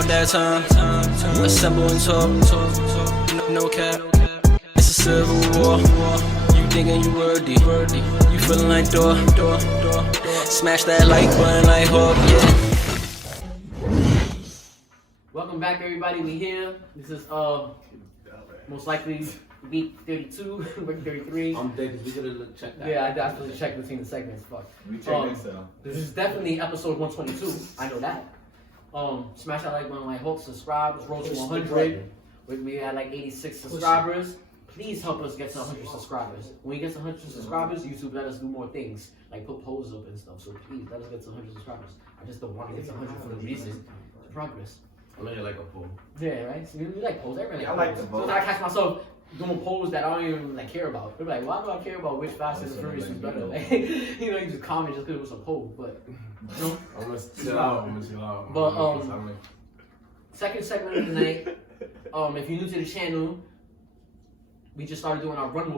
about that time. Assemble and talk. No cap. It's a civil war. You thinking you worthy. You feeling like door. Smash that like button like Hawk, yeah. Welcome back, everybody. We here. This is most likely week 32, week 33. I'm dead because we could have checked that. Yeah, I supposed to check between the segments. Fuck. We checked this out. This is definitely episode 122. I know that. Smash that like button, like Hope, subscribe. Let's roll to 100. We had like 86 subscribers. Please help us get to 100 subscribers. When we get to 100 subscribers, YouTube let us do more things, like put polls up and stuff. So please let us get to 100 subscribers. I just don't want to get to 100 for the reason to progress. I know you like a poll. Yeah, right? So we like polls. Everybody I like like polls. the vote. So I catch myself doing polls that I don't even like care about. They're like, why do I care about which Fast and the Furious is better? Like, you know, you just comment just because it was a poll. But you know, I'm gonna chill out. But second segment of the night. If you're new to the channel, we just started doing our run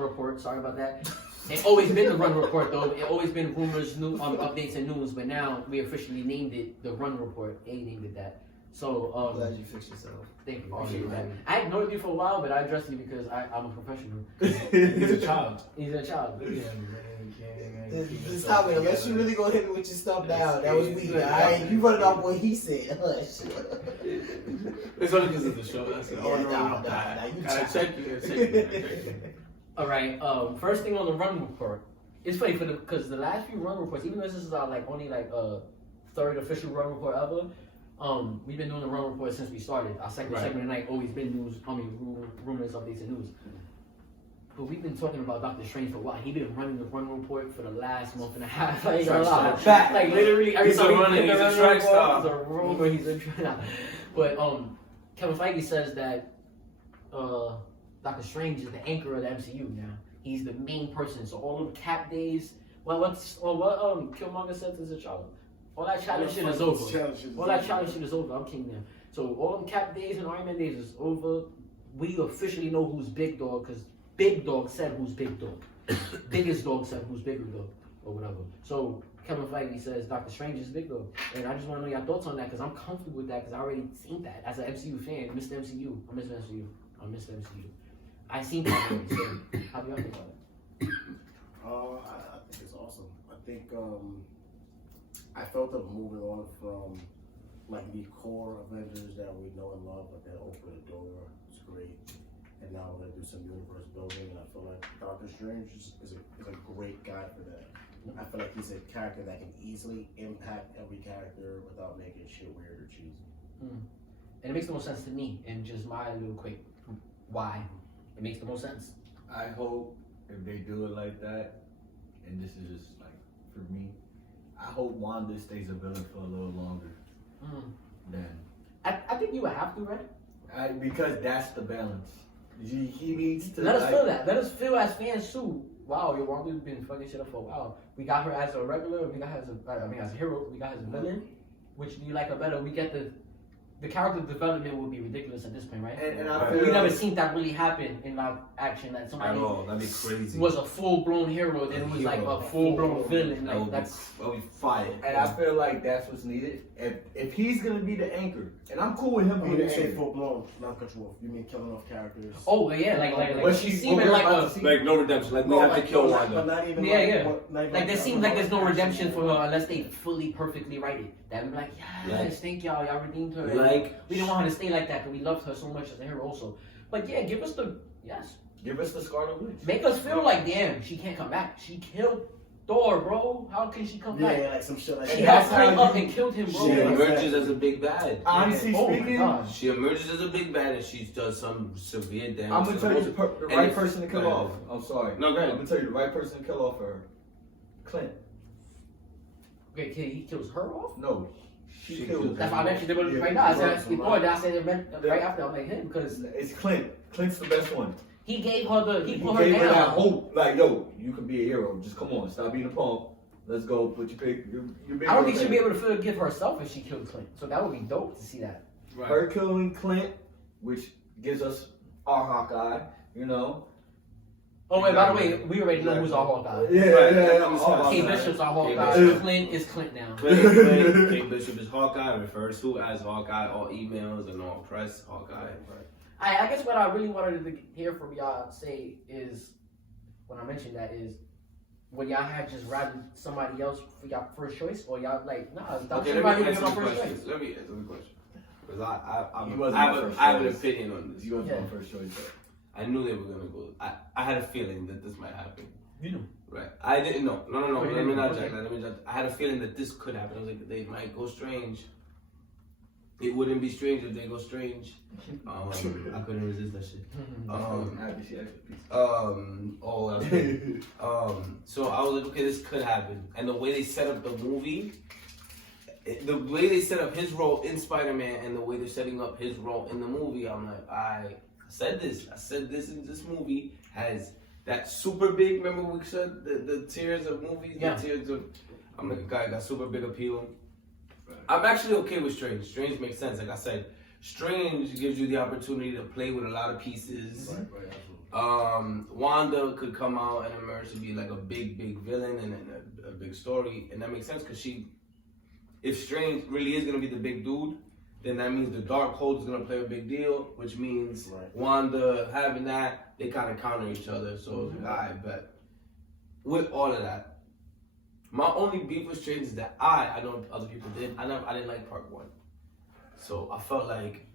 report. Sorry about that. It's always been the run report though. It's always been rumors, new updates and news. But now we officially named it the run report. A named it that. So glad you fixed yourself. Thank you. Appreciate that. I had known you for a while, but I addressed you because I'm a professional. He's a child. He's a child. Just stop it. Unless you really gonna hit me with your stuff now, that was me. Alright, you running off what he said. Hush. It's only because of the show. That's it. Nah, you Gotta check you. All right. First thing on the run report. It's funny because the last few run reports, even though this is our only third official run report ever. We've been doing the run report since we started. Our second segment of the night always been news. Rumors, updates, and news. But we've been talking about Dr.STRANGE for a while. He's been running the run report for the last month and a half. Like literally every time he's a track star. He's a rumor. He's a track. But Kevin Feige says that Dr.STRANGE is the anchor of the MCU now. He's the main person. So all of the cap days. What Killmonger said to T'Challa. All that challenge shit is over. All that challenge shit is over. I'm king now. So all them cap days and Iron Man days is over. We officially know who's big dog because Big Dog said who's big dog. Biggest dog said who's bigger dog or whatever. So Kevin Feige says Dr.STRANGE is big dog. And I just want to know your thoughts on that because I'm comfortable with that because I already seen that. As an MCU fan, Mr. MCU. I miss the MCU. I seen that already. So how do y'all think about it? I think it's awesome. I think I felt them moving on from the core Avengers that we know and love, but then open the door. It's great. And now we're gonna do some universe building, and I feel like Dr.STRANGE is a great guy for that. I feel like he's a character that can easily impact every character without making shit weird or cheesy. And it makes the most sense to me, and just my little quick why. It makes the most sense. I hope if they do it like that, and this is just for me, I hope Wanda stays a villain for a little longer. I think you would have to, right? Because that's the balance. He needs to. Let us feel that. Let us feel as fans too. Wow, your Wanda's been fucking shit up for a while. We got her as a regular. We got her as a hero. We got her as a villain. Which do you like her better? We get the character development would be ridiculous at this point, right? And I feel we never seen that really happen in live action. That somebody That'd be crazy. Was a full blown hero, then it was like a full blown villain. Like that'd be fire. And I feel like that's what's needed. If he's gonna be the anchor, and I'm cool with him being the anchor. Full blown, not control. You mean killing off characters? Oh yeah, like she's seeming like no redemption. Like we have to kill Wanda. But not even. Like there seems like there's no redemption for her unless they fully perfectly write it. That would be like, yes, thank y'all redeemed her. Like we didn't want her to stay like that because we loved her so much as a hero also. But yeah, give us the Scarlet Witch. Make us feel like damn, she can't come back. She killed Thor, bro. How can she come back? Yeah, like some shit like she that. got Frank up and killed him, bro. She emerges as a big bad. Honestly speaking, she emerges as a big bad and she does some severe damage. I'm gonna tell you the right person to kill off. I'm sorry. No, go ahead. I'm gonna tell you the right person to kill off her. Clint. Okay, he kills her off? No. She killed. That's why I mentioned it right now. I said before that. I said it right after. I'm like him because it's Clint. Clint's the best one. He gave her he put gave her her down. that hope. Like, yo, you can be a hero. Just come on, stop being a punk. Let's go. Put your pick. I don't think she'd be able to forgive herself if she killed Clint. So that would be dope to see that. Right. Her killing Clint, which gives us our Hawkeye, Oh wait, by the way, we already know who's our Hawkeye. Yeah. Kate Bishop's our Hawkeye. Bishop. Clint is Clint now. Kate Bishop is Hawkeye, refers to as Hawkeye, all emails and all press, Hawkeye. I guess what I really wanted to hear from y'all say is, when I mentioned that is, would y'all have just rather somebody else for y'all first choice, or y'all like, nah, Okay, somebody let me was answer our the first question. choice? Let me answer the question. Because I I have an opinion on this. You wasn't my first choice. I knew they were going to go. I had a feeling that this might happen. You knew. Right. I didn't know. No. Okay, Let me not okay. judge. Let me judge. I had a feeling that this could happen. I was like, they might go strange. It wouldn't be strange if they go strange. I couldn't resist that shit. So I was like, okay, this could happen. And the way they set up the movie, the way they set up his role in Spider-Man and the way they're setting up his role in the movie, I'm like, I said this in this movie has that super big, remember we said the tiers of movies? Yeah. The tiers of, I'm like, a guy got super big appeal. I'm actually okay with Strange. Strange makes sense. Like I said, Strange gives you the opportunity to play with a lot of pieces. Wanda could come out and emerge to be like a big villain and a big story. And that makes sense because if Strange really is going to be the big dude, then that means the Darkhold is going to play a big deal, which means Wanda having that, they kind of counter each other. So it's like, all right, but with all of that, my only beef with Strange is that I know other people did. I didn't like part 1. So I felt like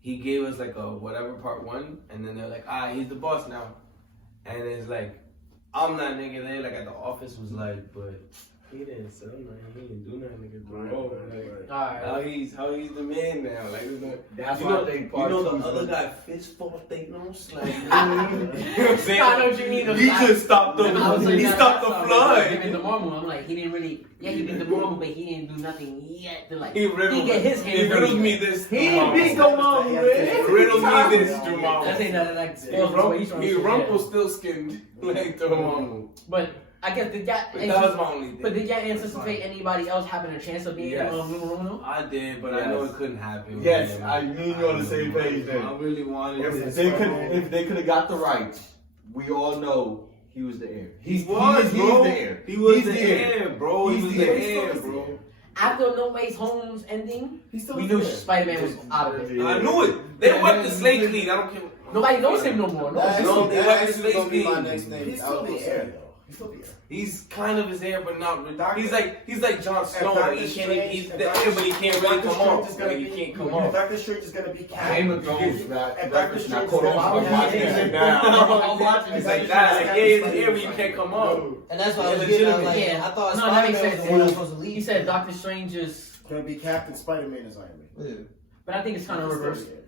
he gave us like a whatever part 1, and then they're like, he's the boss now. And it's like, I'm that nigga there, like at the office was like, but he didn't say nothing, he didn't do nothing, nigga, bro. How he's the man now. Like, that's why I think part the 2's other guy fist fought Thanos. Like, I know what you mean. He just stopped the flood. He did the Marvel. I'm like, he didn't really. Yeah, he did the Marvel, but he didn't do nothing yet. To like, He get his hands. He riddled me this. He didn't beat the Marvel, He riddled me this, I Jamal. think that like He Rumpelstiltskin like the Marvel. But I guess did y'all? That was my only thing. But did y'all anticipate anybody else having a chance of being Yes. Bruno? I did, but I know it couldn't happen. Yes, man. I knew you on the same page then. I really wanted If they could have got the rights, we all know he was the heir. He was the heir. He was the heir, bro. He was the heir, bro. After No Way Home's ending, we knew Spider-Man was out of it. I knew it. They wiped the slate clean. I don't care. Nobody knows him no more. No, they wiped the slate gonna be my clean. next name. He's still the heir, though. He's still the heir. He's kind of his heir, but not really. He's like Jon Snow. Doctor He Strange- can't. He's the heir, but he can't really come off. Like, he can't come off. Doctor Strange is gonna be Game of Thrones, If not Doctor Strange caught on. I'm watching it now. I'm watching It's it like that. Like, yeah, he's the heir, but you can't come off. And that's why I was Yeah, getting, I was legitimate. like, I thought No, that makes Spider-Man was sense. the one that was supposed to leave. He said Doctor Strange is, gonna be Captain Spider-Man as Iron Man. but I think it's kind of He's still reversed the heir.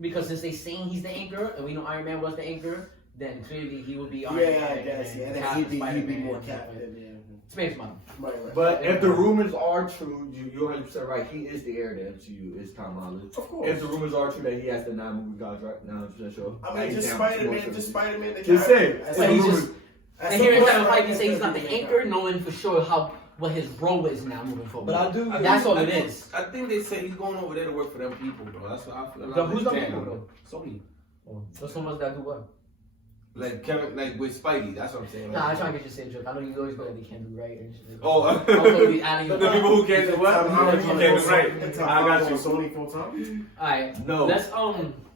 because since they saying he's the anchor and we know Iron Man was the anchor, then clearly he would be Iron Yeah, Man. I guess. Yeah, and then Captain he'd be Spider-Man more and Captain. stuff. Yeah. Space Mountain. Right. But if the rumors are true, you're 100% right. He is the heir to MCU. It's Tom Holland. Of course. If the rumors are true that he has the 9-movie contract, now 100% sure. I mean, He's just down for Spider-Man. more Just trilogy. Spider-Man. Just say. But he's just. At And some here in point, Kevin Feige Spider-Man say he's not the gonna be anchor, knowing for sure what his role is now moving forward. But I do. That's all it is. I think they said he's going over there to work for them people, bro. That's what I feel. Who's the understand, people bro. though? Sony. What's the ones that do what? Like Kevin, like with Spidey. That's what I'm saying. Nah, I'm trying to get your same joke. I know you always go that they can't do right and shit. Oh, Totally adding the people who can't do what? Who can't do right. I got you. Sony full time. Alright. No. Let's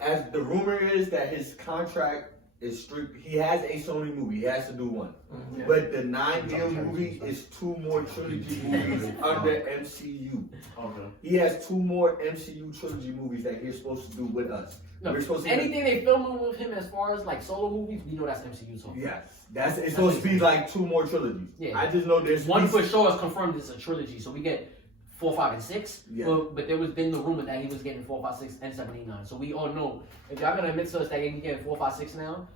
As the rumor is that his contract is strict. He has a Sony movie. He has to do one. Yeah. But the 9-deal movie is 2 more trilogy movies under MCU. Okay. He has 2 more MCU trilogy movies that he's supposed to do with us. No, We're supposed to anything they filming with him as far as like solo movies, we know that's MCU so. Yes, it's supposed to be like 2 more trilogies. Yeah. I just know there's One for sure is confirmed it's a trilogy, so we get 4, 5, and 6. Yeah. But there was been the rumor that he was getting 4, 5, 6, and 7, 8, 9. So we all know if y'all gonna admit to us that he's getting 4, 5, 6 now,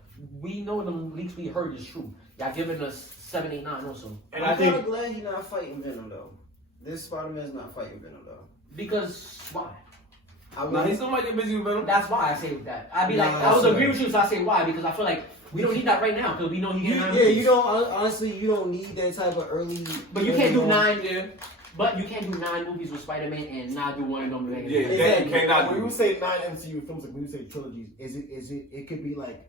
we know the leaks we heard is true. Y'all giving us 7, 8, 9 also. And I'm I think kind of glad he's not fighting Venom though. This Spider-Man's not fighting Venom though. Because why? Nah, he still might get busy with Venom. That's why I say that. I'd be like, Nah, I was that's agree right. with you, so I say why because I feel like we don't need that right now because we know he getting. Yeah, you don't. Honestly, you don't need that type of early. But you can't do early 9. Yeah. But you can't do 9 movies with Spider-Man and not do one of them. Yeah, Exactly. you cannot When do. you say 9 MCU films, like when you say trilogies, is it? It could be like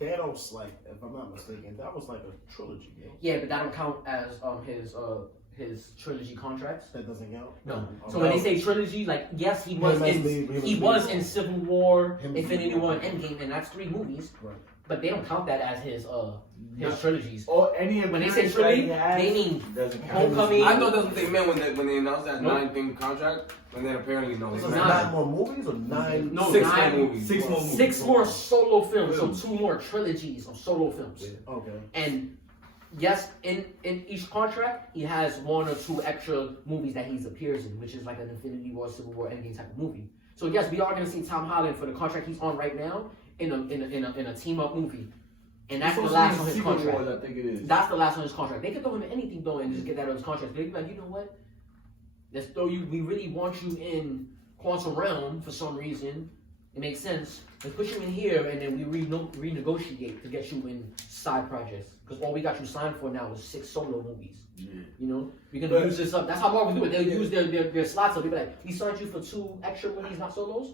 Thanos, like, if I'm not mistaken, that was like a trilogy. You know? Yeah, but that don't count as his trilogy contracts. That doesn't count. No. Oh, So when they say trilogy, like yes, he was in Civil War, Infinity War, and Endgame, and that's 3 movies. Right. But they don't count that as his trilogies. Or any When they say trilogy, they mean Homecoming. I thought that's what they meant when they announced that Nope. 9-thing contract. And then apparently no. So It's 9 more movies or 9? No, 6 9 more movies. 6 more movies. 6 more solo films, so 2 more trilogies of solo films. Okay. And yes, in each contract, he has 1 or 2 extra movies that he appears in, which is like an Infinity War, Civil War, Endgame type of movie. So yes, we are going to see Tom Holland for the contract he's on right now in a team up movie, and that's the last on his contract. Wars, I think it is. That's the last on his contract. They could throw him in anything though, and just get that on his contract. They'd be like, you know what? Let's throw you. We really want you in Quantum Realm for some reason. It makes sense. Let's put you in here, and then we renegotiate to get you in side projects. Because all we got you signed for now is 6 solo movies. Yeah. You know, we're gonna use this up. That's how Marvel do it. They'll use their slots up. They'll be like, we signed you for 2 extra movies, not solos.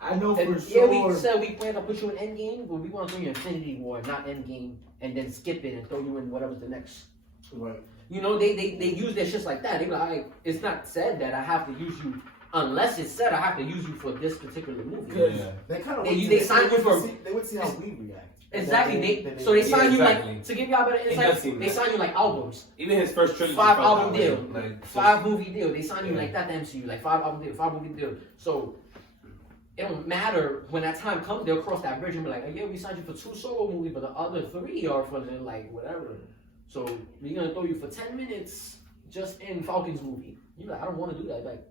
I know And for yeah, sure. we said we plan to put you in Endgame, but we want to throw you in Infinity War, not Endgame, and then skip it and throw you in whatever's the next. Right. You know, they use their shits like that. They be like, it's not said that I have to use you, unless it's said I have to use you for this particular movie. Yeah. They kind of They sign you for. They would see how we react. Exactly. They So they sign you exactly. like, to give y'all better It insight, does seem they that. sign you like albums. Even his first trilogy. 5 felt album that way. deal, Like, 5 movie deal. They sign you Yeah. like that to MCU, like 5 album deal, 5 movie deal. So it don't matter when that time comes. They'll cross that bridge and be like, oh, yeah, we signed you for 2 solo movies, but the other 3 are for the like whatever. So we're gonna throw you for 10 minutes just in Falcon's movie. You like, I don't want to do that. Like,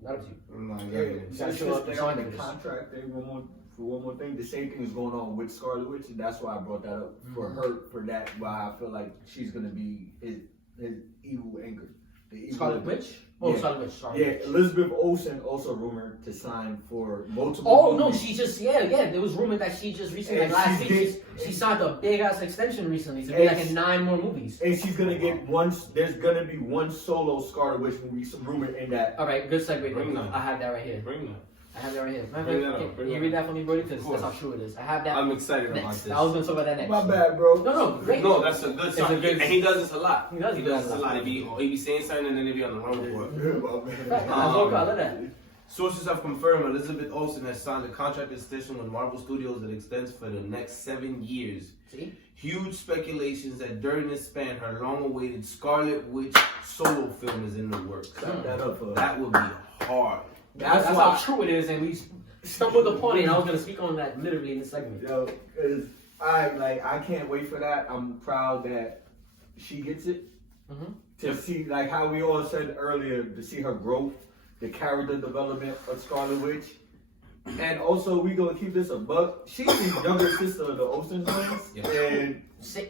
not up to you. I'm like, Yeah, yeah. gotta just show up stay and on sign the this. contract. For one more thing, the same thing is going on with Scarlet Witch, and that's why I brought that up for her. For that, why I feel like she's gonna be his evil anchor. The evil Scarlet Witch? Oh, Yeah. Scarlet Witch. Scarlet Yeah, Witch. Elizabeth Olsen also rumored to sign for multiple. Oh no, movies. she just there was rumored that she just recently And like last she's week she signed a big ass extension recently to be And like in 9 more movies. And she's gonna get one. There's gonna be one solo Scarlet Witch movie. Some rumor in that. All right, good segue. Bring Then. that. I have that right here. Bring that. I have that right here. Bring that up, Can bring you that read up. that for me, Brody? Because Of that's course. how true it is. I have that. I'm excited about next. this. I was gonna talk about that next. My bad, bro. No, great. No, that's a good It's sign. a good- And he does this a lot. He does this a lot. He be saying something and then he be on the wrong report. That's so cool. I love that. Sources have confirmed Elizabeth Olsen has signed a contract extension with Marvel Studios that extends for the next 7 years. See? Huge speculations that during this span, her long-awaited Scarlet Witch solo film is in the works. Clap that up for. That would be hard. That's why- how true it is, and we stumbled upon it. And I was gonna speak on that literally in this segment. Yo, cause I can't wait for that. I'm proud that she gets it. Mhm. To see like how we all said earlier, to see her growth, the character development of Scarlet Witch, and also we gonna keep this a buck. She's the younger sister of the Olsen twins, Yeah. and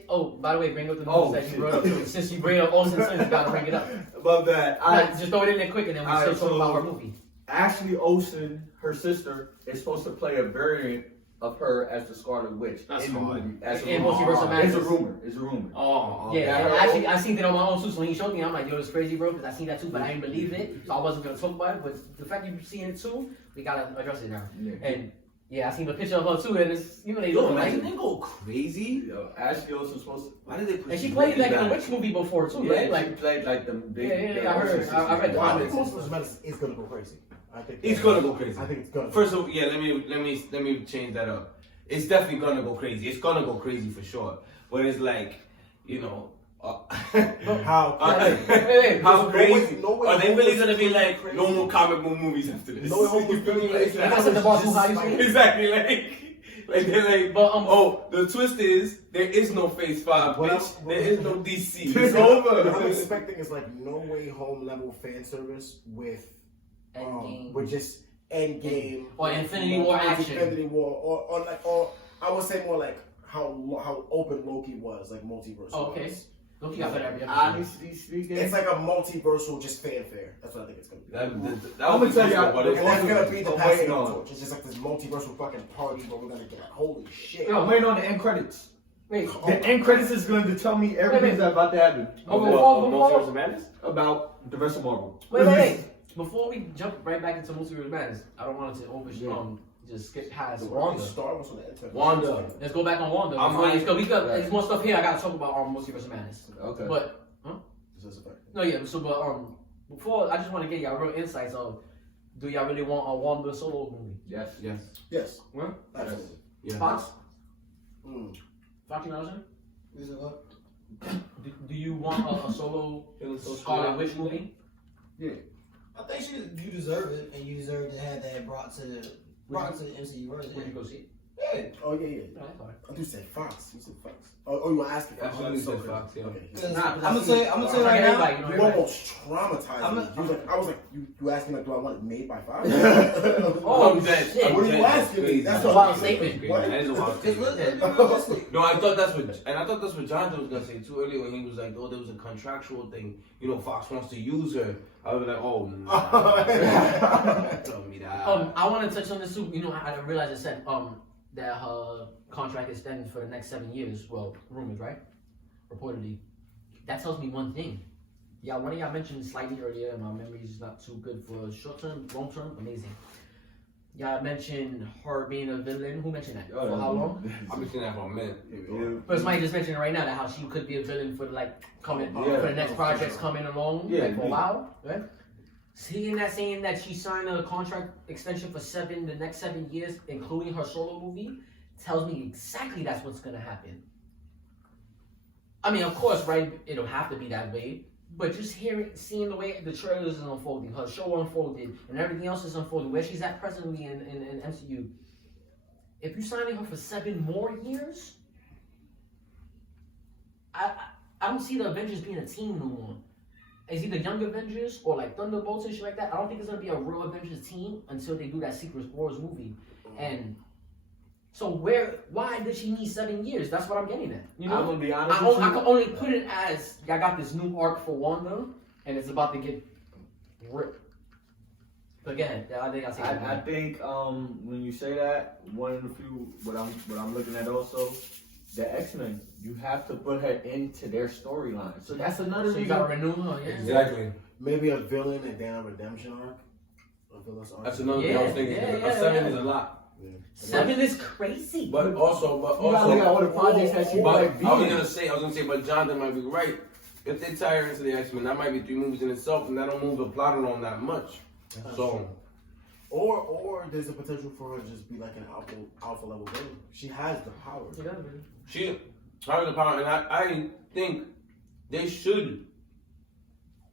Oh, by the way, bring up the news Oh, that you shit. brought up. Since you bring up Olsen Twins, you gotta bring it up. above that, Just throw it in there quick, and then we Alright, still talk so- about her movie. Ashley Olsen, her sister, is supposed to play a variant of her as the Scarlet Witch That's in the hard. movie. As a In rumor. Multiverse of It's a Madness. rumor. It's a rumor. Oh, okay. yeah. Yeah, And her actually, own- I seen it on my own too. So when he showed me, I'm like, yo, it's crazy, bro, because I seen that too, but I didn't believe it, so I wasn't gonna talk about it. But the fact you've seen it too, we gotta address it now. Yeah. And yeah, I seen the picture of her too, and it's they Yo, look imagine like. they go crazy. Yo, Ashley Olsen's supposed to. Why did they put And she you played like in a back. witch movie before too, Yeah, right? she Like, played like the big. Yeah, the I heard. Olsen I read the sisters. Well, I comments. think most of is gonna go crazy. I think It's gonna go crazy. I think it's gonna. First of all, yeah, let me change that up. It's definitely gonna go crazy. It's gonna go crazy for sure. But it's like, you know, how? Hey, how no crazy? way- no way Are they really Homer's gonna be crazy. like no more comic book movies after this? No way Homer's You feel me? crazy. Like, Like I said, the Boston High School. exactly, like they're like, But, oh, the twist is there is no Phase 5, What bitch. I'm- There is no DC. It's What I'm over. expecting is like No Way Home level fan service with Endgame. with just Endgame Or Infinity War action. Infinity War, or I would say more like how open Loki was, like multiverse. Okay. was. Loki got better every episode. Honestly speaking, It's like a multiversal just fanfare. That's what I think it's gonna be. That I'm gonna tell you, what And it that's was. gonna be the I'm passing waiting of on. the torch. It's just like this multiversal fucking party where we're gonna get like, holy shit. Yo, I'm waiting on the end credits. Wait, The end credits is going to tell me everything that's about to happen before- of Madness? about the rest of Marvel. wait. Before we jump right back into Multiverse of Madness, I don't want it to just skip past The Wanda. Star was on the internet. Wanda. Let's go back on Wanda. I'm There's more stuff here. I gotta talk about Multiverse of Madness. Okay. But Is this a fact? no, yeah. So, but before I just want to get y'all real insights of, do y'all really want a Wanda solo movie? Yes. Yes. What? Absolutely. Yeah. Fox? Mm. Fox, you know what I'm saying? Is it what? Do you want a solo So Scarlet Witch movie? I think you deserve it, and you deserve to have that brought to the MCU version. Would you go see it? Yeah. Oh yeah, yeah. No, that's fine. I thought you said Fox. You said Fox. Oh, you were asking. Absolutely said Fox, yeah. Okay. Because Nah, I'm gonna tell you right now. Everybody, you know, You everybody. almost traumatized me. I was like, you asking like, do I want it made by Fox? Oh, I'm dead. shit. What are you asking me? That's a wild statement. That is a wild Just statement. look realistic. No, I thought that's what Jonathan was gonna say too earlier when he was like, oh, there was a contractual thing. You know, Fox wants to use her. I was like, oh, nah. Tell me that. I want to touch on this too. You know, I realized it said that her contract extended for the next 7 years. Well, rumors, right? Reportedly. That tells me one thing. Yeah, one of y'all mentioned slightly earlier, and my memory is not too good for short term, long term, amazing. Y'all mentioned her being a villain. Who mentioned that? For how long? I've been saying that for a minute. But somebody just mentioned it right now that how she could be a villain for like coming for the next projects coming along like for a while, right? Seeing that saying that she signed a contract extension for the next 7 years, including her solo movie, tells me exactly that's what's gonna happen. I mean, of course, right? It'll have to be that way. But just seeing the way the trailers is unfolding, her show unfolded, and everything else is unfolding, where she's at presently in MCU. If you're signing her for 7 more years, I don't see the Avengers being a team no more. It's either Young Avengers or like Thunderbolts and shit like that. I don't think it's gonna be a real Avengers team until they do that Secret Wars movie. And so why did she need 7 years? That's what I'm getting at. You know, I'm gonna be honest I can only put it as y'all got this new arc for Wanda, and it's about to get ripped. But again, I think I think when you say that, one of the few what I'm looking at also, the X-Men, you have to put her into their storyline. So that's another So you reason. gotta renew her, yeah. Exactly. Maybe a villain and then a redemption arc. A villain's arc. That's another thing I was thinking. A 7 is a lot. Yeah. 7 is crazy. But also, You gotta look at all the projects that she but might be I was in. gonna say, but Jonathan might be right. If they tie her into the X-Men, that might be 3 movies in itself, and that don't move the plot along that much. So, Or there's a potential for her to just be like an alpha level villain. She has the power. she has the power, and I think they should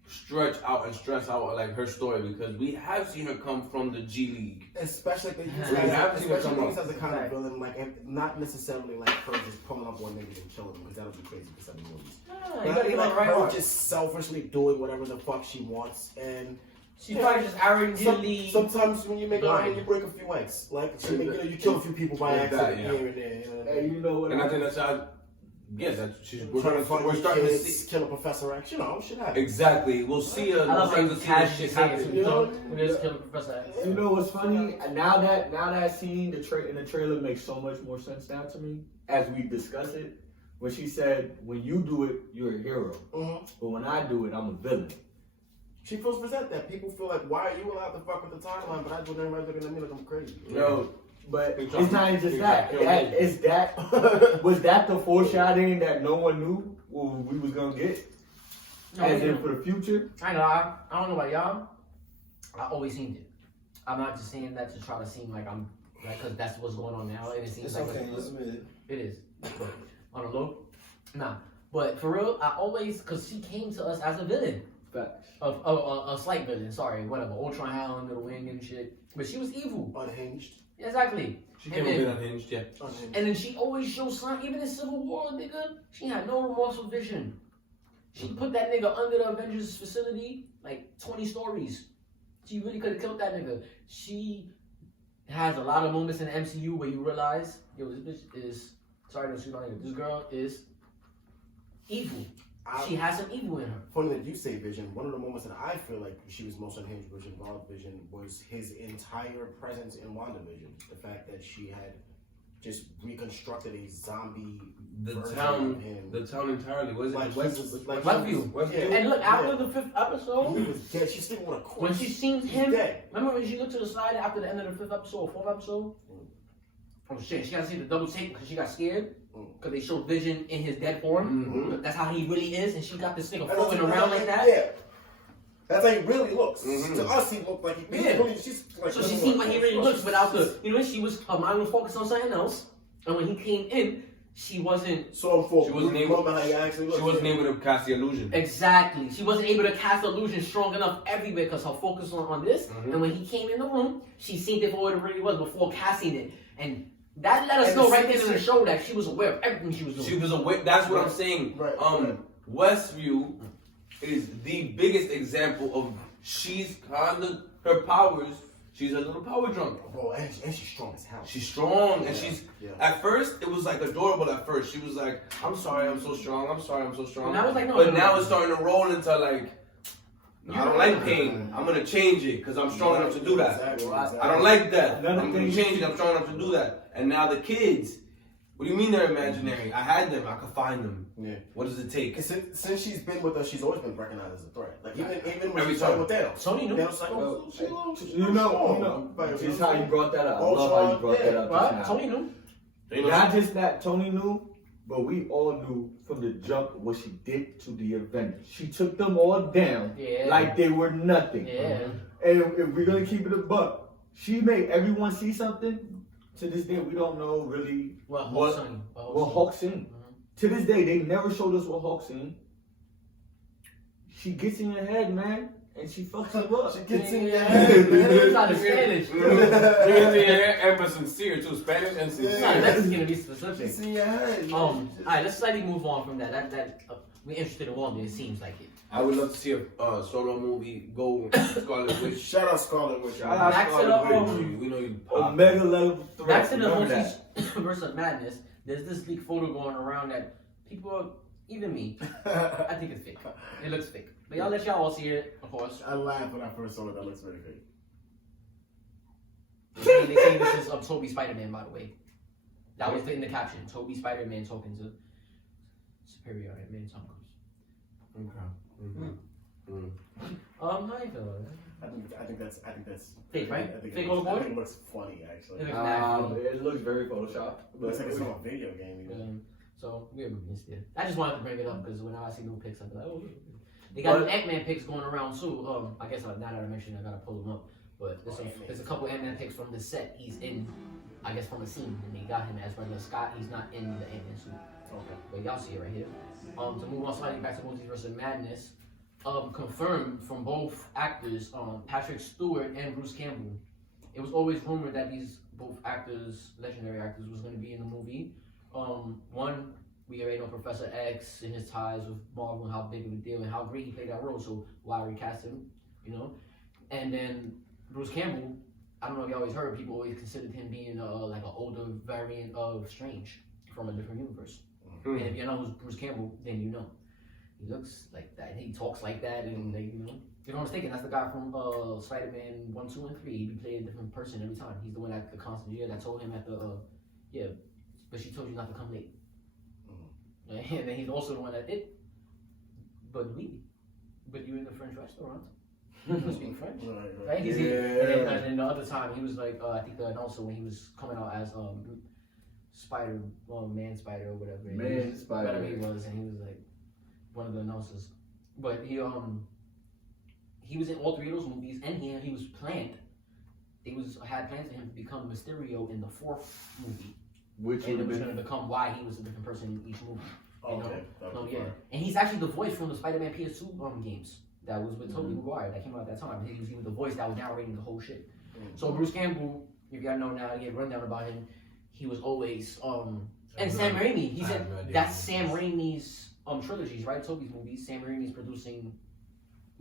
stretch out and stress out like her story, because we have seen her come from the G League. Especially if they use We have seen her especially come use up. as a kind of villain, like and not necessarily like her just pulling up on niggas and killing them, because that would be crazy for 7 movies. You gotta get like that right her arc. just selfishly doing whatever the fuck she wants, and She's probably just arrogantly. sometimes when you make blind. money, you break a few eggs. Like you kill a few people by Like that, accident yeah. here and there. You know what I Hey, mean? you know what? And I think that's how, we're Trying to find we're these starting to kids, see. kill a Professor X. You know, shit happens. Exactly, we'll see I love how you this casually shit say it happen. too. You know? When it's killing Professor X. You know what's funny? Now that scene in the trailer makes so much more sense now to me as we discuss it. When she said, "When you do it, you're a hero, but when I do it, I'm a villain." She feels resent that people feel like, why are you allowed to fuck with the timeline, but I do everybody looking at me like I'm crazy. No, but Big it's time. not even just Big that. time. Was that the foreshadowing that no one knew what we was gonna get? As in for the future? I know. I don't know about y'all. I always seen it. I'm not just saying that to try to seem like I'm like, because that's what's going on now, and it seems It's like okay. Let's admit it. it is. But on a low, nah. But for real, I always, because she came to us as a villain. Facts. A slight villain, sorry, whatever. Ultron Hound, Little Wing and shit. But she was evil. Unhinged. Exactly. She came a bit unhinged, yeah. Unhinged. And then she always shows sign, even in Civil War, nigga, she had no remorse or vision. She put that nigga under the Avengers facility, like 20 stories. She really could have killed that nigga. She has a lot of moments in the MCU where you realize, yo, this bitch is, sorry to shoot on you, this girl is evil. She has some evil in her. Funny that you say Vision. One of the moments that I feel like she was most unhinged, which involved Vision, was his entire presence in WandaVision. The fact that she had just reconstructed a zombie version of him. The town entirely was Like, it West? he was- like, Westview. Westview? And look, after Yeah. the 5th episode, He was dead. She still want to when she seen him, dead. remember when she looked to the side after the end of the 5th episode or 4th episode, oh shit, she got to see the double take because she got scared. Because they showed Vision in his dead form. That's how he really is. And she got this nigga floating around like that. Yeah. That's how he really looks. To us, he looked like he really, she's like, so she seen what he really looks without the, you know, her mind was focused on something else. And when he came in, she wasn't. So she wasn't able to cast the illusion. Exactly. She wasn't able to cast the illusion strong enough everywhere because her focus was on this. And when he came in the room, she seen it for what it really was before casting it. And that let us know right there in the show that she was aware of everything she was doing. She was aware. That's what I'm saying. Westview is the biggest example of she's kind of her powers. She's a little power drunk. Bro, and she's strong as hell. She's strong, and she's. At first, it was like adorable. At first, she was like, "I'm sorry, I'm so strong. I'm sorry, I'm so strong." And I was like, no, but now it's starting to roll into like, I don't like pain. I'm gonna change it because I'm strong enough to do that. Exactly. I don't like that. I'm gonna change it. I'm strong enough to do that. And now the kids, what do you mean they're imaginary? I had them. I could find them. Yeah. What does it take? Since she's been with us, she's always been recognized as a threat. Like even when Every she's time. with Thanos. Tony knew. Thanos like, You know, just how you brought that up. I love how you brought that up. Right? Tony knew. Not just that Tony knew, but we all knew from the jump what she did to the Avengers. She took them all down like they were nothing. Yeah. And if we're gonna keep it a buck, she made everyone see something. To this day, we don't know really what Hulk seen. To this day, they never showed us what Hulk seen. She gets in your head, man, and she fucks you up. She gets in your head, man. It's not Spanish. And but sincere too, Spanish and sincere. That's gonna be specific. It's in your head. Alright, let's slightly move on from that. We're interested in Wanda. It seems like it. I would love to see a solo movie go Scarlet Witch. Shout out Scarlet Witch. Back to the we know you. Omega level 3. Back to the Multiverse of Madness. There's this leak photo going around that people are, even me, I think it's fake. It looks fake. But y'all let y'all all see it, of course. I laughed when I first saw it. That looks very fake. They say this is Toby Spider-Man, by the way. That was in the caption. Toby Spider-Man talking to Superior Man Tom Cruise. Okay. How do you feel about that? I think that's Fake, right? I think Fake all the I board? think it looks funny actually. It looks mad funny. It looks very Photoshop. It looks like it's from a video game. Even. So we're missed it. I just wanted to bring it up because whenever I see new pics, I'm like, oh. They got new Ant-Man pics going around too. I guess now that I mentioned it, I gotta pull them up. But there's a couple Ant-Man pics from the set. He's in, I guess, from a scene, and they got him as regular Scott. He's not in the Ant-Man suit. Okay, but y'all see it right here. To move on slightly back to Multiverse of Madness, confirmed from both actors, Patrick Stewart and Bruce Campbell. It was always rumored that these both actors, legendary actors, was going to be in the movie. One, we already know Professor X and his ties with Marvel and how big of a deal and how great he played that role. So why recast him, you know? And then Bruce Campbell, I don't know if you always heard, people always considered him being like an older variant of Strange from a different universe. And if you know who's Bruce Campbell, then you know. He looks like that, he talks like that, and like, you know. If I'm mistaken, that's the guy from Spider-Man 1, 2, and 3. He played a different person every time. He's the one at the concierge that told him at the, but she told you not to come late. And then he's also the one that but you're in the French restaurant. You speak French, right? And then the other time he was like, I think the announcer when he was coming out as Spider, Man Spider or whatever. Whatever he was, and he was like one of the announcers. But he was in all 3 of those movies, and he was planned. Had plans for him to become Mysterio in the 4th movie. Which and it was going to become why he was a different person in each movie. Okay. So yeah, and he's actually the voice from the Spider-Man PS2 games that was with Tobey Maguire that came out at that time. He was the voice that was narrating the whole shit. So Bruce Campbell, if y'all know now, you get a rundown about him. He was always and Sam Raimi. He said that's Sam Raimi's trilogies, right? Tobey's movies. Sam Raimi's producing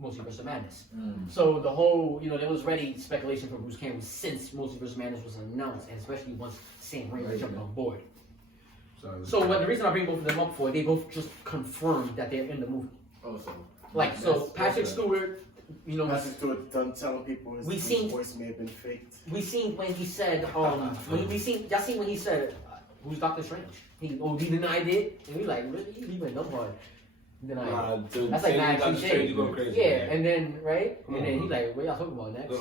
Multiverse of Madness. So the whole, there was already speculation for Bruce Campbell since Multiverse of Madness was announced, and especially once Sam Raimi jumped on board. So the reason I bring both of them up for, they both just confirmed that they're in the movie. Patrick Stewart, Patrick Stewart done telling people his voice may have been faked. We seen when he said, y'all seen when he said, who's Dr. Strange? He denied it, and we like, really? He went dumb hard. That's like mad cliche. Yeah, and then right, and then he's like, "What y'all talking about next?"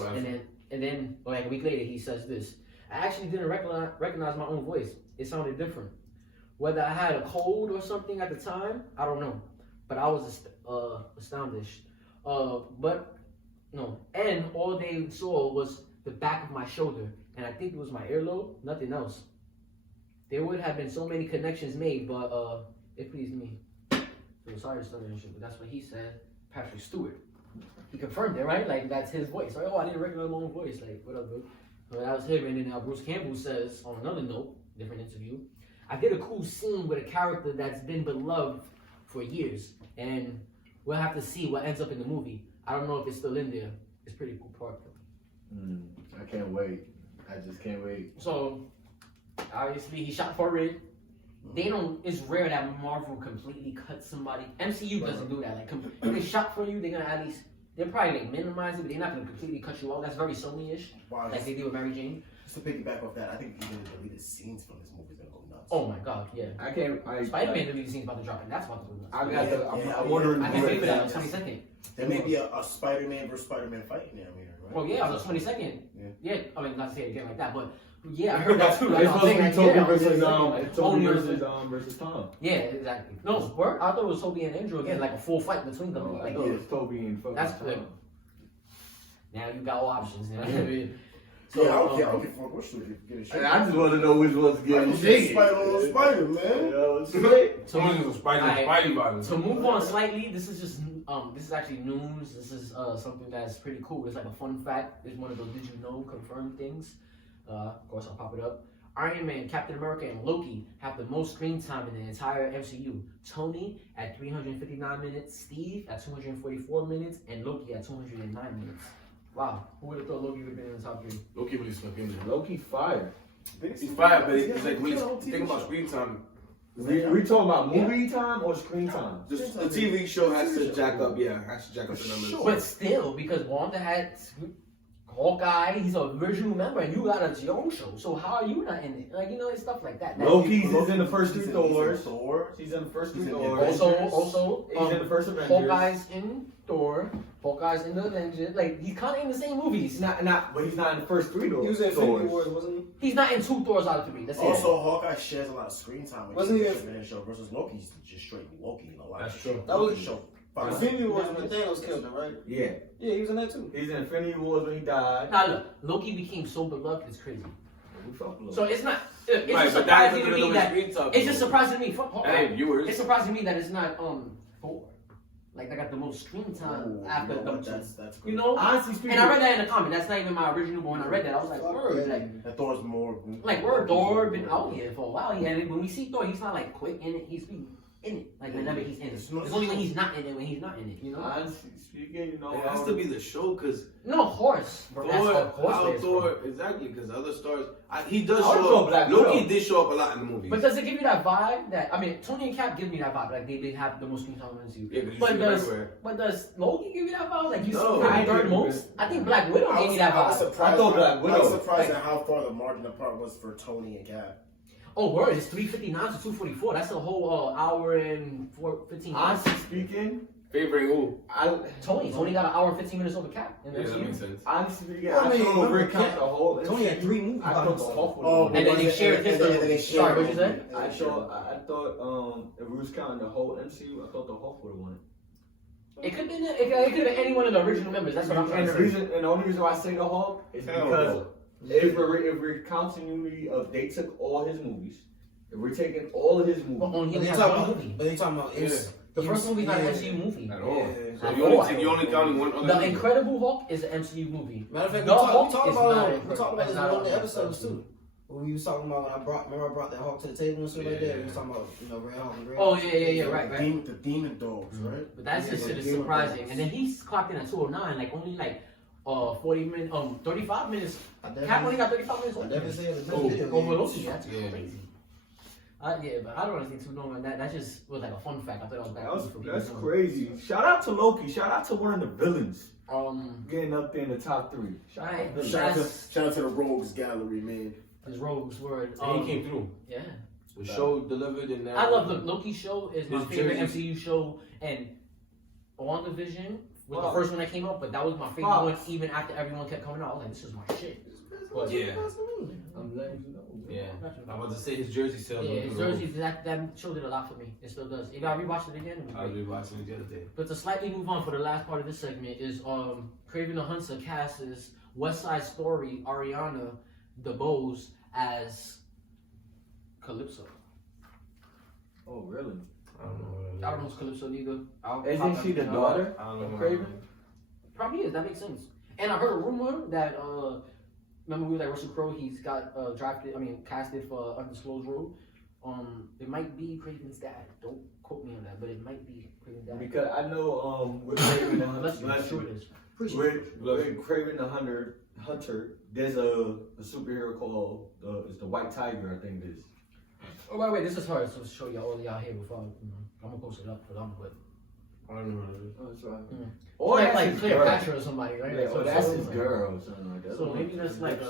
And then like a week later, he says this: I actually didn't recognize my own voice. It sounded different. Whether I had a cold or something at the time, I don't know. But I was astonished. But no, and all they saw was the back of my shoulder, and I think it was my earlobe, nothing else. There would have been so many connections made, but it pleased me. So sorry to start that shit, but that's what he said. Patrick Stewart. He confirmed it, right? Like, that's his voice, right? Oh, I didn't recognize my own voice. Like, what up, bro? So that was him. And then Bruce Campbell says, on another note, different interview, I did a cool scene with a character that's been beloved for years. And we'll have to see what ends up in the movie. I don't know if it's still in there. It's a pretty cool part, though. I can't wait. I just can't wait. So, obviously, he shot for it. They don't. It's rare that Marvel completely cuts somebody. MCU doesn't do that. Like, if they shot for you, they're gonna at least. They're probably like minimize it, but they're not gonna completely cut you off. That's very Sony-ish, like they did with Mary Jane. Just to piggyback off that, I think even the deleted scenes from this movie is gonna go nuts. Oh my god, yeah. I can't. Spider-Man deleted scenes about to drop, and that's about to go nuts. I got I'm wondering. I can't wait for that on 22nd. There may be a Spider-Man versus Spider-Man fight in there later, right? Well, yeah, on the 22nd. Yeah. I mean, not to say it again like that, but yeah, I heard that too. It's supposed to be Toby versus Tom. Yeah, exactly. No, I thought it was Toby and Andrew again, like a full fight between them. I Like, thought it was Toby and fucking that's Tom. clear. Now you got all options. You know what I mean? So I don't care. I don't give a fuck what should get a shit. I just want to know which one's getting shit. Spider, man. To move on slightly, this is just this is actually news. This is something that's pretty cool. It's like a fun fact. It's one of those did you know confirmed things. Of course, I'll pop it up. Iron Man, Captain America, and Loki have the most screen time in the entire MCU. Tony at 359 minutes, Steve at 244 minutes, and Loki at 209 minutes. Wow, who would have thought Loki would have been in the top 3? Loki really snuck in there. Loki fire. He's fired, but he's like really think about screen time. We talking about movie time or screen time? Just the TV show has to jack up, has to jack up the numbers. But still, because Wanda had Hawkeye, he's an original member, and you got a own show. So how are you not in it? Like, you know, it's stuff like that. Loki's in the first 3 Thors. He's in the first 3 Thors. Also, he's in the first Avengers. Hawkeye's in Thor. Hawkeye's in the Avengers. Like, he's kind of in the same movies. But he's not in the first 3 Thors. He was in Infinity Wars, wasn't he? He's not in 2 Thors out of 3. That's also, Hawkeye shares a lot of screen time with Wasn't he in his show versus Loki's just straight Loki in a lot. That's true. That was the show. Infinity Wars when Thanos killed him, right? Yeah. Yeah, he was in that too. He's in Infinity Wars when he died. Now look, Loki became so beloved, it's crazy. So it's not. It's Right, just but surprising to that's me that screen time. it's just surprising to me. Fuck Hawkeye. Hey, viewers. It's surprising to me that it's not Thor. Like they got the most screen time after that's you know. Honestly speaking, and I read that in the comment. That's not even my original. But when I read that, I was like, word. Like that Thor's more word. Thor been out here for a while. Yeah, and when we see Thor, he's not like quick in it. He's in it. Like whenever he's in it. It's only when he's not in it. When he's not in it, you know. Honestly speaking, you know, it has to be the show because no horse. Thor, exactly because other stars. He does show show up. up. Loki did show up a lot in the movies. But does it give you that vibe that I mean, Tony and Cap give me that vibe like they have the most screen time in MCU. Yeah, but does Loki give you that vibe like you see No, him third most? I think Black Widow gave me that vibe. I was surprised at how far the margin apart was for Tony and Cap. Oh, word! It's 3:59 to 2:44. That's a whole hour and 15 minutes. Honestly speaking, favoring who? Tony got an hour and 15 minutes over Cap. Yeah, that makes sense. Honestly speaking, I don't recount the whole. Tony had 3 movies. I thought the Hulk Oh, and then they shared his. Sorry, what you said? I thought if we was counting the whole MCU, I thought the Hulk would have won it. It could have been any one of the original members. That's what I'm trying to say. And the only reason why I say the Hulk is because if we're continuity of they took all his movies, if we're taking all of his movies, But only But has they one movie. talking about The first movie's not an MCU movie. At all. Yeah. So you only counting one other The movie. Incredible Hulk is an MCU movie. Matter of fact, The Hulk we talked is about not this in one of the episodes MCU. too. When we was talking about when I brought that Hulk to the table and stuff like that. We was talking about Red Hulk and Red. Oh yeah, right. The demon dogs, right? But that's just shit is surprising. And then he's clocked in at 209, like only like 40 minutes, 35 minutes. Cap only got 35 minutes. I never said it. Over Loki. That's Yeah. crazy. Yeah, but I don't want to think too long on that. That just was like a fun fact. I thought it was back. That's crazy. Shout out to Loki. Shout out to one of the villains. Getting up there in the top 3. Shout out to the Rogues Gallery, man. His Rogues word. And he came through. Yeah. The show delivered and now. I love Loki's show. Is my His favorite jerseys. MCU show, and WandaVision was the Wow. first one that came out, but that was my favorite Wow. one. Even after everyone kept coming out, I was like, this is my shit. But Yeah. I'm letting you know. Yeah. I'm about to say his jersey sales. yeah, his jerseys, that show did a lot for me. It still does. If I rewatched it again, it was I was great. rewatching it the other day. But to slightly move on for the last part of this segment is Craven the Hunter casts West Side Story Ariana DeBose as Calypso. Oh, really? I don't know. I don't know who's Calypso neither. Isn't she the daughter I don't know. of Craven? Probably is. That makes sense. And I heard a rumor that remember we were like Russell Crowe. He's got casted for undisclosed role. It might be Craven's dad. Don't quote me on that, but it might be Craven's dad. Because I know with Craven the Hunter, Let's sure it is. with Craven the Hunter, there's a superhero called the White Tiger, I think it is. Oh wait, this is hard. So to show y'all all y'all here before I'm gonna post it up for them, but. I don't know what it is. Oh, that's right. Mm. Or Like that's his girl. Cleopatra or somebody, right? Yeah, So or that's his like- girl or something like that. So maybe that's like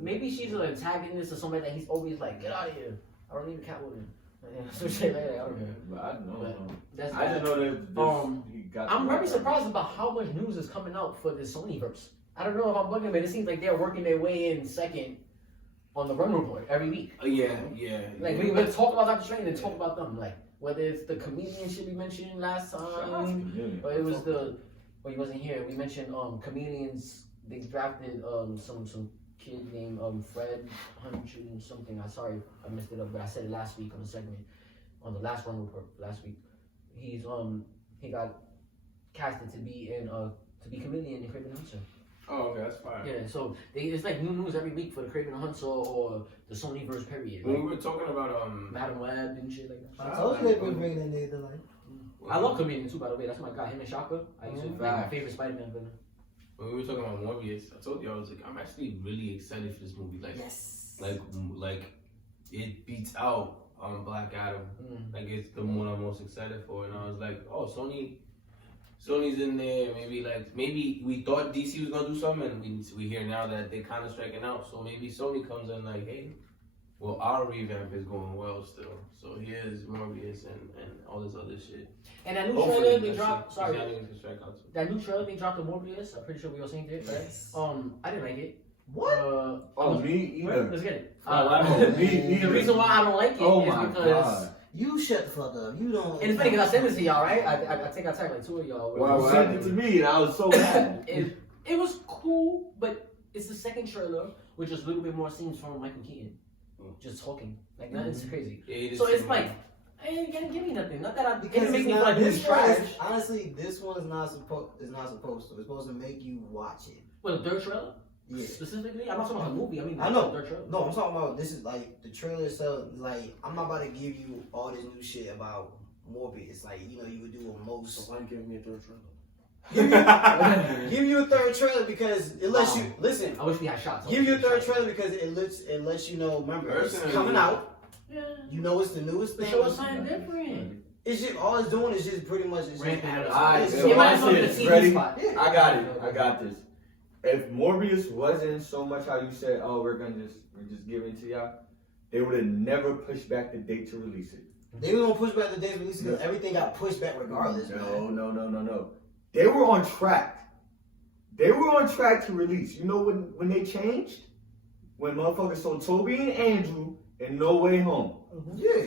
maybe she's an antagonist or somebody that he's always like, get out of here. I don't need a Catwoman. Some shit like that. I don't know. But I don't know. That's I just know that he got. I'm very surprised about how much news is coming out for the Sonyverse. I don't know if I'm bugging, but it seems like they're working their way in second on the run report every week. Yeah. Like we would talk about Dr. Strange and talk about them. Like whether it's the comedian shit we mentioned last time, or it was he wasn't here. We mentioned comedians. They drafted some kid named Fred Hundred and something. I'm sorry I messed it up, but I said it last week on the segment on the last run report last week. He got casted to be comedian in Craven the Hunter. Oh, okay, that's fine. Yeah, so it's like new news every week for the Craven the Hunter or the Sonyverse period. When we were talking about Madam Web and shit like that. I told you they would bring that nigga to life. I love comedian too, by the way. That's my guy. Him and Shaka. I used to like my favorite Spider-Man villain. When we were talking about Morbius, I told you I was like, I'm actually really excited for this movie. Like, Yes. like it beats out Black Adam. Like it's the one I'm most excited for, and I was like, oh, Sony's in there. Maybe we thought DC was gonna do something, and we hear now that they kind of striking out. So maybe Sony comes in like, hey, well, our revamp is going well still. So here's Morbius and all this other shit. And that new Hopefully, trailer they that dropped. shit- Sorry, these young niggas can strike out too. that new trailer they dropped of Morbius. I'm pretty sure we all seen it, right? Yes. I didn't like it. What? Me Right, either. let's get it. Me The reason why I don't like it is because. You shut the fuck up. You don't. And it's funny because I sent this to y'all, right? I think I tagged like two of y'all. You sent it to me, and I was so mad. It was cool, but it's the second trailer with just a little bit more scenes from Michael Keaton, just talking, like nothing's crazy. Yeah, So it's like, hey, give me nothing. Not that I Because it makes me it's feel not, like this this is trash. honestly, this one is not supposed to. It's supposed to make you watch it. Well, the third trailer Yeah. specifically. I'm not talking about the movie. I mean, I know. the third trailer. No, I'm talking about this is like the trailer itself. Like I'm not about to give you all this new shit about Morbius. Like you would do a most. So why you giving me a third trailer? Give you a third trailer because it lets you listen. I wish we had shots. Give you a third trailer because it lets you know. Remember, it's coming out. Yeah. You know it's the newest The thing. show is something different. It's just all it's doing is just pretty much just Ramping it up. Alright, it's- so It might watch have been a this. TV Ready? spot. Yeah. I got it. I got this. If Morbius wasn't so much how you said, oh, we're just giving it to y'all, they would have never pushed back the date to release it. They were gonna push back the date release because everything got pushed back regardless. No, man. no. They were on track. They were on track to release. You know when they changed? When motherfuckers saw Toby and Andrew in No Way Home. Yeah.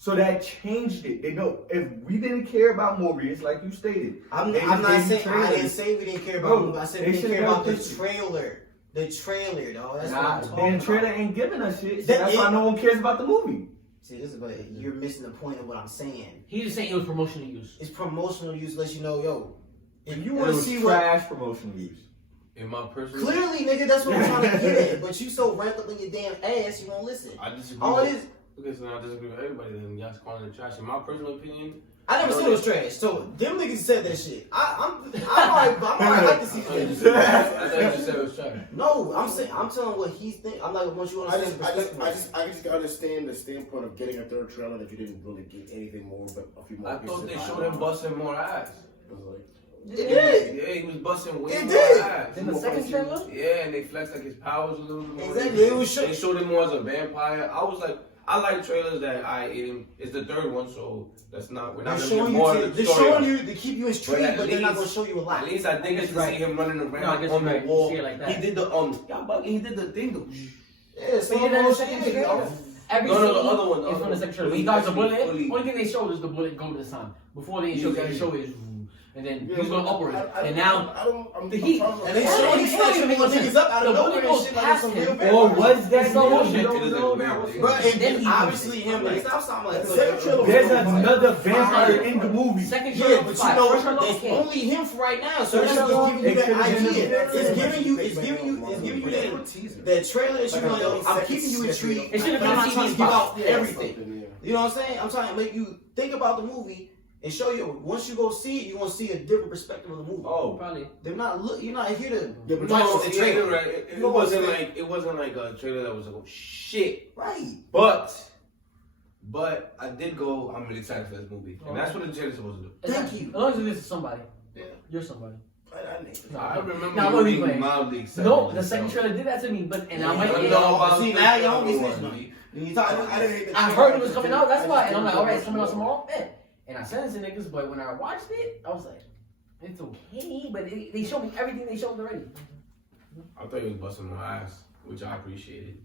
So that changed it. They know if we didn't care about Morbius, like you stated. I'm they not just saying gave I you didn't say we didn't care about Bro, movie. I said they we didn't should've care about done the this. trailer. The trailer, dog. That's what Nah, I'm the talking damn trailer about. ain't giving us shit. So That that's why it- no one cares about the movie. See, this is but you're missing the point of what I'm saying. He's just saying it was promotional use. It's promotional use, lets you know, yo. If you It want to was see what trash promotional use. In my personal, clearly, nigga, that's what I'm trying to get at. But you so wrapped up in your damn ass, you won't listen. I disagree. All it with- is, Okay, so now I disagree with everybody. Then y'all calling it trash. In my personal opinion, I never said it was trash. So them niggas said that shit. I'm alright like to see I thought you that. just said it was trash. No, I'm telling what he's think. I'm like, once you I understand just, the I perspective. just understand the standpoint of getting a third trailer that you didn't really get anything more, but a few more. I pieces thought they of showed him busting more ass. It was like, It did. Yeah, he was busting way It more did. ass. In the second trailer? Yeah, and they flexed like his powers a little bit more. Exactly, it was They showed him more as a vampire. I was like, I like trailers that it's the third one, so that's not. We're not They're gonna showing get more you, of the they're story. showing you to keep you intrigued, but they're not gonna show you a lot. At least I think it's to see him running around No, I guess on you're the right. wall. See it like that. He did the he did the thing. Yeah, so He did that in the second shit, trailer. yo. Every No, the scene other one, the is other from the second one. trailer. He dodged the bullet. Fully- Only thing they showed is the bullet go this time. Before they showed the show is, and then he's going upwards, and now I'm the heat. And they show he's snatching niggas up out of nowhere and shit like some real bad. Or was that Slow no? motion. You It don't is a know weird that. thing. Bro, and Then he obviously him, like, stop sounding like The second trailer was There's fire. another vampire in the movie. second Yeah, trailer but was you fire. know, First trailer, it's okay. only him for right now, so First that's trailer, giving you that it could've been idea. a- It's giving you that trailer is showing you, I'm keeping you intrigued, It should've but I'm been not a trying to TV give spot. out everything. You know what I'm saying? I'm trying to make you think about the movie and show you, once you go see it, you're gonna see a different perspective of the movie. Oh, Probably. They're not you're not here to Yeah, but No, watch the trailer. right. It wasn't like a trailer that was like, oh shit. Right. But I did go. I'm really excited for this movie, and that's what the trailer's supposed to do. Thank you. As long as it is somebody. Yeah. You're somebody. I remember Nah, you what are you being playing? mildly excited. No, the second trailer did that to me, but and I might. I Yeah, know about See, the now y'all other be one. snitching. When you talk, I didn't hate the I trailer. heard it was coming out. That's why, and I'm like, all right, it's coming out tomorrow. Bet. And I sent it to niggas, but when I watched it, I was like, it's okay, but they showed me everything they showed already. I thought you was busting my ass, which I appreciated.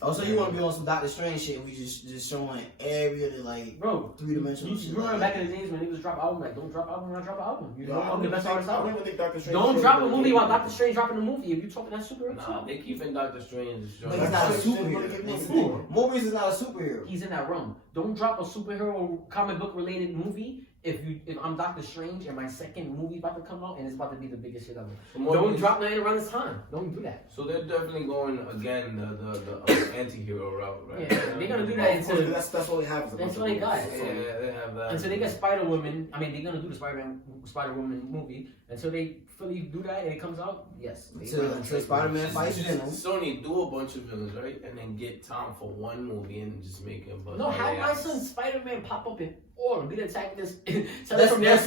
Oh, so you want to be on some Dr. Strange shit? We just showing every other like Bro, 3-dimensional you shit. remember back in the days when niggas drop album, like, don't drop album, not drop album. You know, I'm the best artist I out. don't even think Dr. Strange. Don't drop a movie while Dr. Strange dropping a movie. If you talking that superhero Nah, stuff, they keeping Dr. Strange. But he's not a superhero. That's the thing. Movies is not a superhero. he's in that realm. Don't drop a superhero comic book related movie if I'm Doctor Strange and my second movie about to come out and it's about to be the biggest shit ever. Don't drop nothing around this time. Don't do that. So they're definitely going again the anti-hero route, right? Yeah, they're gonna do that until That's all they have. That's all they got. Yeah, they have that. until they get Spider-Woman. I mean, they're gonna do the Spider-Woman movie until they fully do that and it comes out. Yes. Until Spider-Man fights Venom. Sony do a bunch of villains, right? And then get Tom for one movie and just make him. But No, have my son Spider-Man pop up in all and be the antagonist. That's the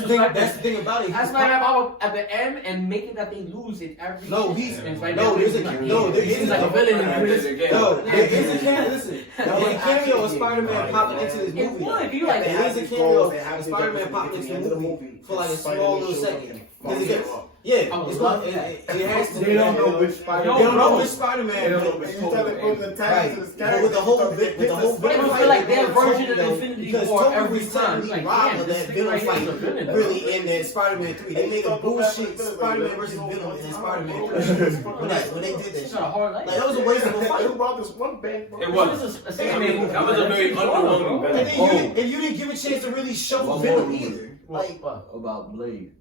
thing. That's the thing about it. Have Spider-Man pop up at the end and make it that they lose it every. No, he's and no. There's a no. There He's is like a villain in this. No, there is a cameo. Listen, there is a cameo of Spider-Man popping into this It movie. would. You like There that. is a cameo of Spider-Man popping into the movie for like a small little second. Yeah, it's not. It has to. They don't know which Spider-Man. They don't know which Spider-Man. They don't know but- which You try to put the Right, tag to this but character. with the whole bit, with the whole But it villain was fight, like their they version of Toby, Infinity because War Toby every was time. totally Like, robbed damn, of this that thing villain right here fight is a villain. really in that Spider-Man 3. They made a bullshit Spider-Man versus villain in Spider-Man 3 when they did that It's shit. not a hard life. Like that was a waste of a It fight. was about this one bank. bro. It was. a Spider-Man movie. That was a very underwhelming And villain. then you didn't give a chance to really show One Venom more either. Like, What? About Blade.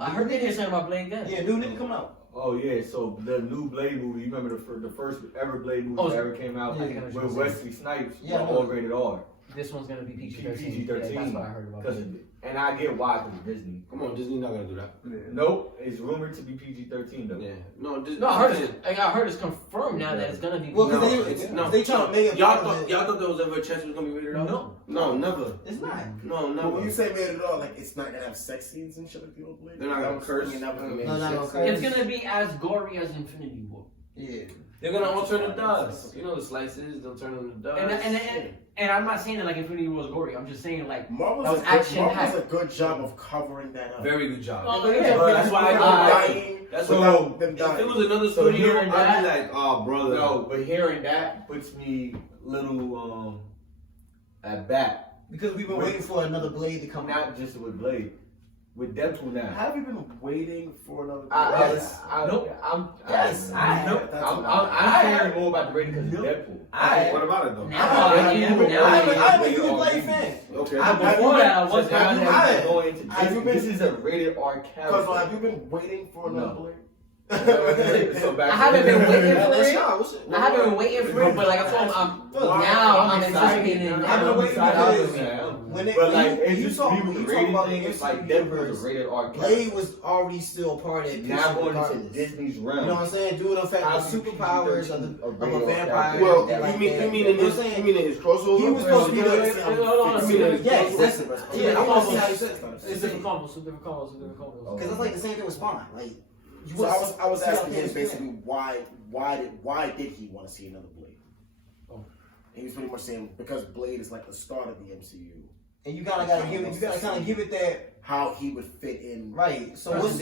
I heard they did something about Blade Gun. yeah, new nigga come out. Oh yeah, so the new Blade movie. You remember the first ever Blade movie Oh, that ever came out I think I know what with you're saying. Wesley Snipes? Yeah, I know. all rated R. This one's gonna be PG-13. PG-13. That's what I heard about. And I get why, because Disney. Come on, Disney's not gonna do that. Nope, it's rumored to be PG-13 though. Yeah. No, Disney. No, I heard it's confirmed now that it's gonna be. Well, No, because it's not. they trying to make it. Y'all thought there was ever a chance it was gonna be rated R? No. No, never. It's not. No, But when never. you say rated R, like it's not gonna have sex scenes and shit like the old Blade. They're not gonna curse. Not gonna No, not gonna curse. It's gonna be as gory as Infinity War. Yeah. They're gonna alter the dust. You know the slices, they'll turn them to dust. And I'm not saying that like Infinity War was gory. I'm just saying like Marvel that was action does packed. a good job of covering that up. Very good job. Oh, yeah. That's why I Without don't like it. dying, That's without what. them If dying. it was another So studio, hearing I'd be that- like, oh, brother. No, but hearing that puts me little at bat. Because we've been waiting for another Blade to come out. Not just with Blade, with Deadpool now. Have you been waiting for another? Yes. I'm caring more about the rating because of Deadpool. What about it though? Now, I'm a huge Blade fan. Okay. Before that, I was going into have you been- this is a rated R Because character. have you been waiting for another No. Blade? So back I haven't been waiting Yeah, for that's it. y'all. What's it? I haven't been waiting for it, but like I told him, now I'm anticipating. I've been waiting excited. When it, But like, when it's you just talk, me when with you the talk rating about thing. the It's like MCU Deadpool universe, is a rated R character. Blade was already still part of that Now picture going into regardless. Disney's You realm. know what I'm saying? Due to the fact How of do you superpowers of keep a rated R vampire. character? Well, that like you mean that. in You know what I'm his saying? his crossover? He was supposed to be the. Yes, Yes, that's yeah. I want to see how you said it. It's different combos, different combos, different combos. Because it's like the same thing with Spawn. Like, you So I was see how asking him things basically why did he want to see another Blade? He was pretty much saying because Blade is like the start of the MCU. And you gotta kind of give it that how he would fit in. Right. So what's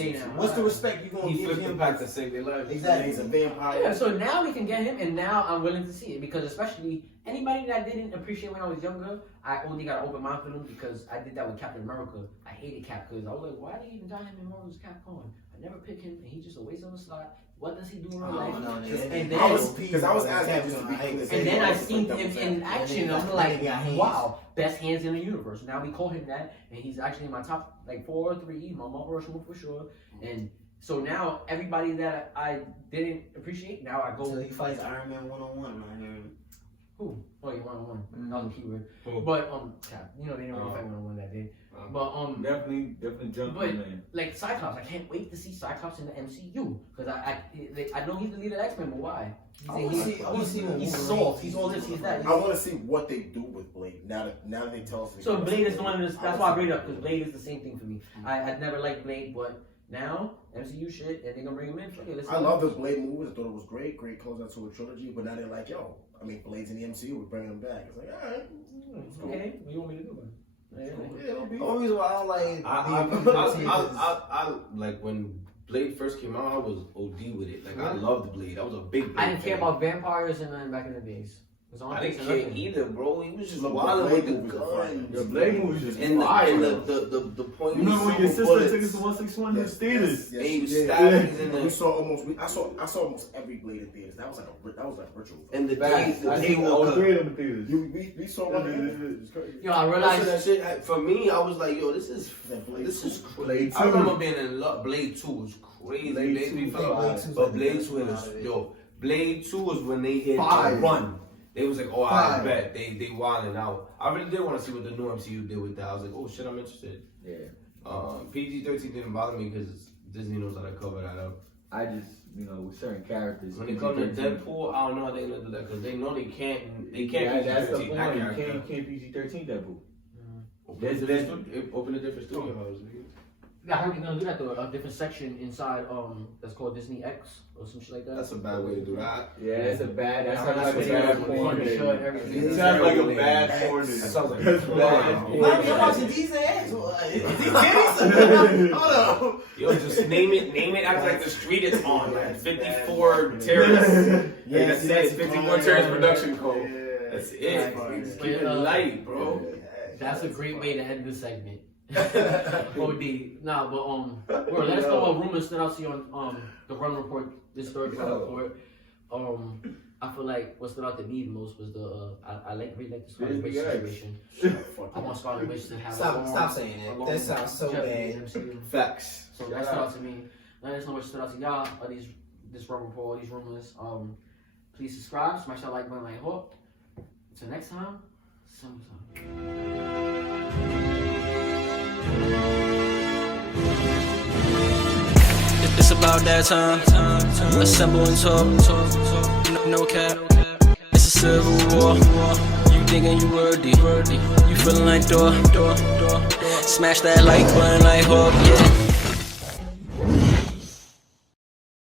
the respect you gonna give him? Back to save their life. Exactly. He's a vampire. Yeah, so now we can get him, and now I'm willing to see it because especially anybody that didn't appreciate when I was younger, I only got an open mind for them because I did that with Captain America. I hated Cap because I was like, why did he even got him in Marvel's Capcom? I never picked him, and he's just a waste of a slot. What does he do in real life? And then I was asking just to be and then I seen him in action, and I'm like, wow, best hands in the universe. Now we call him that, and he's actually in my top like 4 or 3, my Mount Rushmore for sure. And so now everybody that I didn't appreciate, now I go. So he fights Iron Man 1-on-1. I hear. Who? Oh, yeah, 1-on-1. That was a keyword. But Cap, you know they didn't really fight 1-on-1 that day. But definitely jump but in, man. like Cyclops, I can't wait to see Cyclops in the MCU because I know he's the leader of X-Men, but why? He's soft. He's all this. He's that. I want to see what they do with Blade now that they tell us. So Blade is the one. That's why I bring it up because Blade is the same thing for me. I never liked Blade, but now MCU shit, and they're gonna bring him in. I love the Blade movies. I thought it was great closeout to a trilogy. But now they're like, yo, I mean, Blade's in the MCU. We're bringing him back. It's like, all right, okay, what do you want me to do? The only reason why I don't like I like when Blade first came out, I was OD with it. Like I loved Blade. I was a big Blade I didn't care about vampires and nothing back in the days. I didn't care either, bro. He was just wilding with the gun. The Blade movie just and the point. You remember when your sister took us to 161 in the theaters? And he was stabbing. We saw almost. I saw almost every Blade in theaters. That was like ritual. And the day all 3 of them in theaters. We saw one. Yo, I realized that shit. For me, I was like, yo, this is Blade 2. I remember being in love. Blade 2 was crazy. But Blade 2 was Blade 2 was when they hit Run. They was like, oh, I bet they wilding out. I really did want to see what the new MCU did with that. I was like, oh shit, I'm interested. Yeah. PG-13 didn't bother me because Disney knows how to cover that up. I just, with certain characters. When it comes to Deadpool, I don't know how they're gonna do that because they know they can't. Yeah, that's the point. You can't PG-13 Deadpool. Open a different studio house. I heard they're gonna do that though, a different section inside that's called Disney X or some shit like that. That's a bad way to do that. Yeah, it's a bad. That sounds like a bad porn. It sounds like a bad porn. That sounds like a bad porn. I'm watching these ass. Hold on. Yo, just name it. Act like the street it's on. Like 54 terrorists. Yeah, that's it. 54 terrorist production code. That's it. Keep it light, bro. That's a great way to end this segment. OD. Nah, but bro, let's go about rumors that I see on the Run report, this third report. I feel like what stood out to me the most was the I really like the Scarlet Witch situation. I want Scarlet Witch to have stop saying it. That sounds so bad. Facts. So that stood out to me. Let us know what stood out to y'all. This Run report, these rumors. Please subscribe, smash that like button like hook. Until next time, sometime. It's about that time. Assemble and talk. No cap. It's a civil war. You thinking you worthy? You feeling like door. Smash that like button like hook. Yeah.